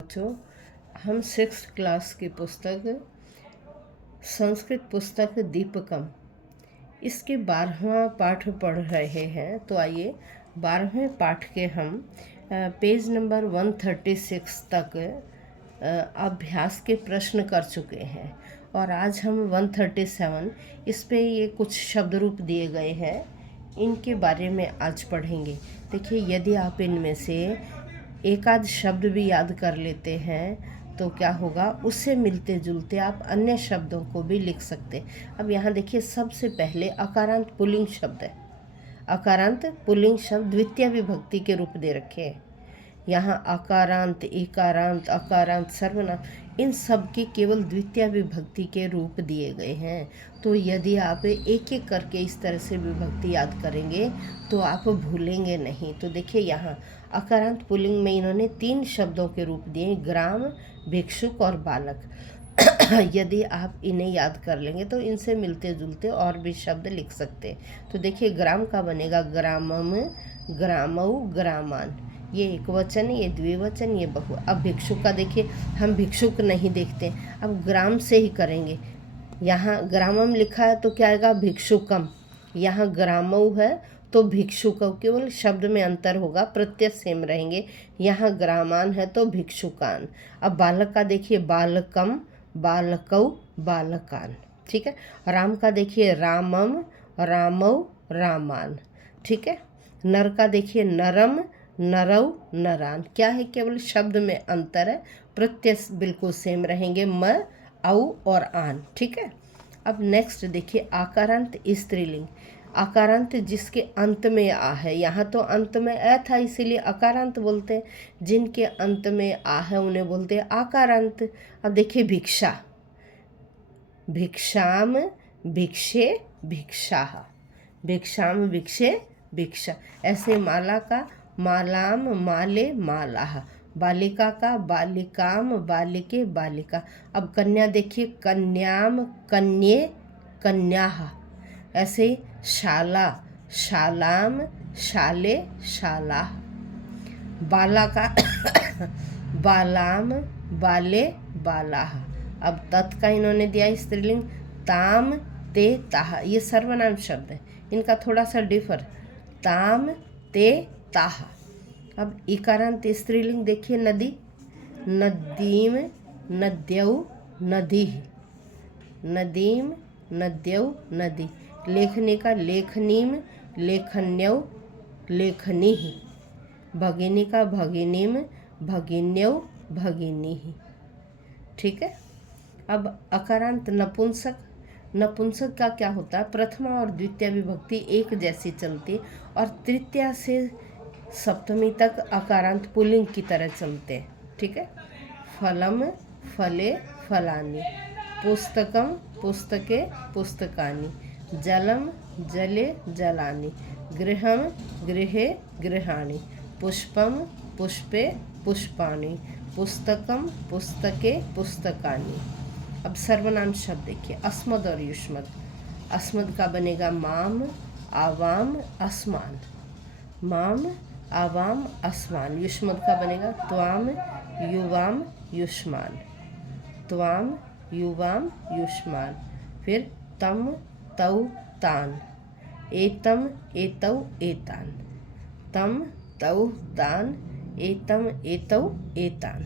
बच्चों, हम 6th class की पुस्तक संस्कृत पुस्तक दीपकम इसके 12वां पाठ पढ़ रहे हैं। तो आइए 12वें पाठ के हम पेज नंबर 136 तक अभ्यास के प्रश्न कर चुके हैं और आज हम 137 इस पे ये कुछ शब्द रूप दिए गए हैं, इनके बारे में आज पढ़ेंगे। देखिए, यदि आप इनमें से एक आध शब्द भी याद कर लेते हैं तो क्या होगा, उससे मिलते जुलते आप अन्य शब्दों को भी लिख सकते। अब यहाँ देखिए, सबसे पहले अकारांत पुल्लिंग शब्द है। अकारांत पुल्लिंग शब्द द्वितीय विभक्ति के रूप दे रखे हैं। यहाँ अकारांत, इकारांत, अकारांत, सर्वनाम, इन सब की केवल द्वितीय विभक्ति के रूप दिए गए हैं। तो यदि आप एक एक करके इस तरह से विभक्ति याद करेंगे तो आप भूलेंगे नहीं। तो देखिए, यहाँ अकारांत पुल्लिंग में इन्होंने 3 शब्दों के रूप दिए, ग्राम, भिक्षुक और बालक। यदि आप इन्हें याद कर लेंगे तो इनसे मिलते जुलते और भी शब्द लिख सकते हैं। तो देखिए, ग्राम का बनेगा ग्रामम, ग्रामौ, ग्रामान। ये एक वचन, ये द्विवचन, ये बहु। अब भिक्षुक का देखिए, हम भिक्षुक नहीं देखते, अब ग्राम से ही करेंगे। यहाँ ग्रामम लिखा है तो क्या आएगा, भिक्षुकम। यहाँ ग्रामौ है तो भिक्षुक, केवल शब्द में अंतर होगा, प्रत्यय सेम रहेंगे। यहाँ ग्रामान है तो भिक्षुकान। अब बालक का देखिए, बालकम, बालकौ, बालकान। ठीक है। राम का देखिए, रामम, रामौ, रामान। ठीक है। नर का देखिए, नरम, नरौ, नरान। क्या है, केवल शब्द में अंतर है, प्रत्यय बिल्कुल सेम रहेंगे, म, औ और आन। ठीक है। अब नेक्स्ट देखिए, आकारांत स्त्रीलिंग। आकारांत जिसके अंत में आ है, यहाँ तो अंत में अ था इसीलिए अकारांत बोलते हैं, जिनके अंत में आ है उन्हें बोलते हैं आकारांत। अब देखिए, भिक्षा, भिक्षाम, भिक्षे, भिक्षाः, भिक्षाम, भिक्षे, भिक्षा। ऐसे माला का मालाम, माले, मालाः। बालिका का बालिकाम, बालिके, बालिका। अब कन्या देखिए, कन्याम, कन्ये, कन्याः। ऐसे शाला, शालाम, शाले, शालाः। बाला का बालाम, बाले, बालाः। अब तत् का इन्होंने दिया स्त्रीलिंग, ताम, ते, ताः। ये सर्वनाम शब्द है, इनका थोड़ा सा डिफर, ताम, ते, ताः। अब इकारांत स्त्रीलिंग देखिए, नदी, नदीम, नद्यौ, नदीः, नदीम, नद्यौ, नदी। लेखनी का लेखनीम, लेखन्यौ, लेखनीः। भगिनी का भगिनीम, भगिन्यौ, भगिनीः। ठीक है। अब अकारांत नपुंसक। नपुंसक का क्या होता है, प्रथमा और द्वितीय विभक्ति एक जैसी चलती और तृतीया से सप्तमी तक अकारांत पुल्लिंग की तरह चलते हैं। ठीक है। फलम, फले, फलानि। पुस्तकम, पुस्तके, पुस्तकानि। जलम, जले, जलानि। गृहम, गृहे, गृहाणि। पुष्पम, पुष्पे, पुष्पाणि। पुस्तकम, पुस्तके, पुस्तकानि। अब सर्वनाम शब्द देखिए, अस्मद और युष्मद। अस्मद का बनेगा माम, आवाम, अस्मान। माम, आवाम, अस्मान। युष्मद का बनेगा त्वाम, युवाम, युष्मान। त्वाम, युवाम, युष्मान। फिर तम, तौ, तान। एतम, एतौ, एतान। तम, तौ, तान, एतम, एतौ, एतान।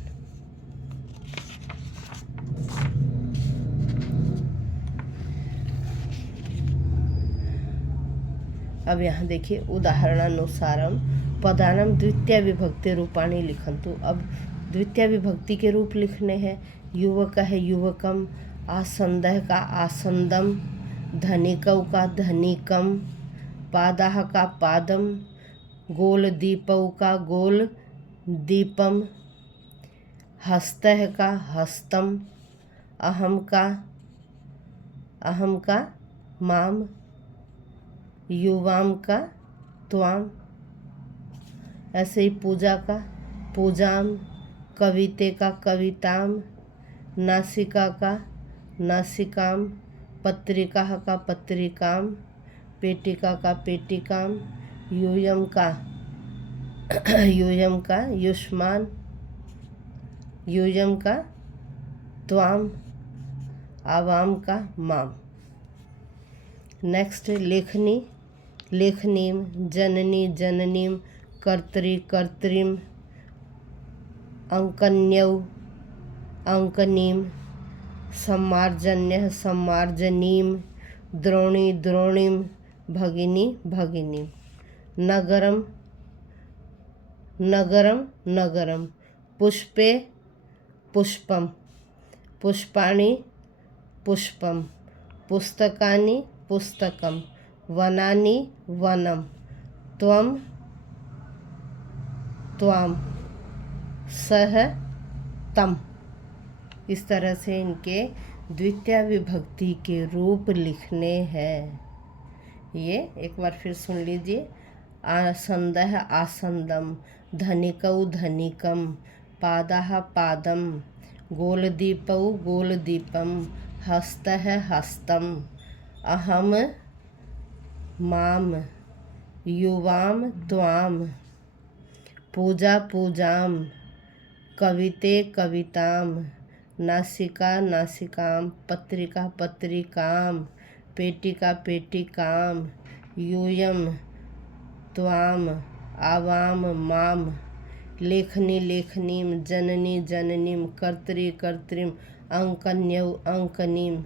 अब यहाँ देखिए, उदाहरणानुसारम पदानाम द्वितीय विभक्ति रूपाणि लिखन्तु। अब द्वितीय विभक्ति के रूप लिखने हैं। युवक है युवकम, आसंदः का आसंदम, धनिकौ का धनिकम, पादाः का पादम, गोल दीपौ का गोल दीपम, हस्तः का हस्तम, अहम का माम, युवाम का त्वाम। ऐसे ही पूजा का पूजाम, कविते का कविताम, नासिका का नासिकाम, पत्रिका का पत्रिकाम, पेटिका का पेटिकाम, यूयम का यूयम का युष्मान, यूयम का त्वाम, आवाम का माम। नेक्स्ट लेखनी, लेखनीम, जननी जननीम, कर्तरी कर्तरीम, अंकन्यौ अंकनीम, सम्मार्जन्यः सम्मार्जनीम, द्रोणी द्रोणीम, भगिनी भगिनीम। नगरम नगरम नगरम, पुष्पे पुष्पम, पुष्पाणि पुष्पम, पुस्तकानि पुस्तकम, वनानि वनम, त्वम त्वाम, सह तम। इस तरह से इनके द्वितीय विभक्ति के रूप लिखने हैं। ये एक बार फिर सुन लीजिए। आसंदः आसंदम, धनिकौ धनिकम, पादः पादम, गोलदीपौ गोलदीपम, हस्तः हस्तम, अहम माम, युवाम त्वाम, पूजा पूजाम, कविते कविताम, नासिका नासिकाम, पत्रिका पत्रिकाम, पेटिका पेटिकाम, यूयम त्वाम, आवाम माम, लेखनी लेखनीम, जननी जननीम, कर्तरी कर्तरीम, अंकन्यौ अंकनीम,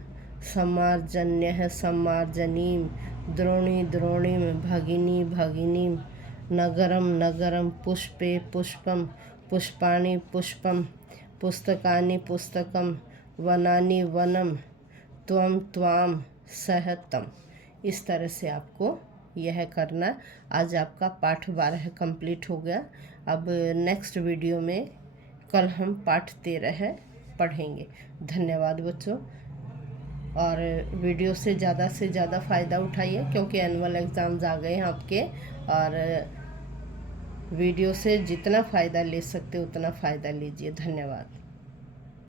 सम्मार्जन्यः सम्मार्जनीम, द्रोणी द्रोणीम, भगिनी भगिनीम। नगरम नगरम, पुष्पे पुष्पम, पुष्पाणि पुष्पम, पुस्तकानि पुस्तकम, वनानि वनम, त्वम त्वाम, सह तम। इस तरह से आपको यह करना। आज आपका पाठ 12 कंप्लीट हो गया। अब नेक्स्ट वीडियो में कल हम पाठ 13 पढ़ेंगे। धन्यवाद बच्चों। और वीडियो से ज़्यादा फ़ायदा उठाइए, क्योंकि एनुअल एग्ज़ाम्स आ गए हैं आपके। और वीडियो से जितना फ़ायदा ले सकते उतना फ़ायदा लीजिए। धन्यवाद।